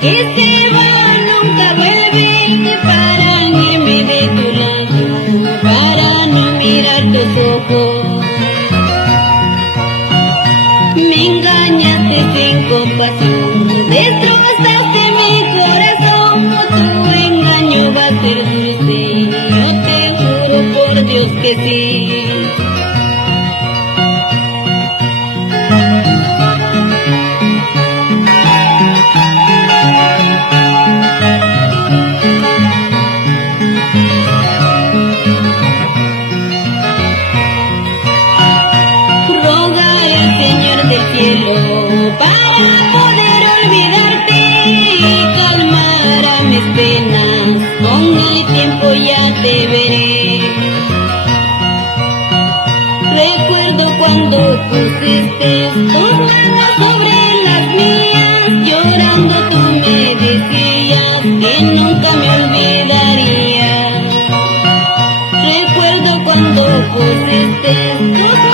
que se va nunca vuelve para irme de tu lado, para no mirar tus ojos. Me engañaste sin compasión, destrozaste mi corazón. Tu engaño va a ser dulce, yo te juro por Dios que sí. Para poder olvidarte y calmar a mis penas, con el tiempo ya te veré. Recuerdo cuando pusiste tus manos sobre las mías, llorando tú me decías que nunca me olvidarías. Recuerdo cuando pusiste tus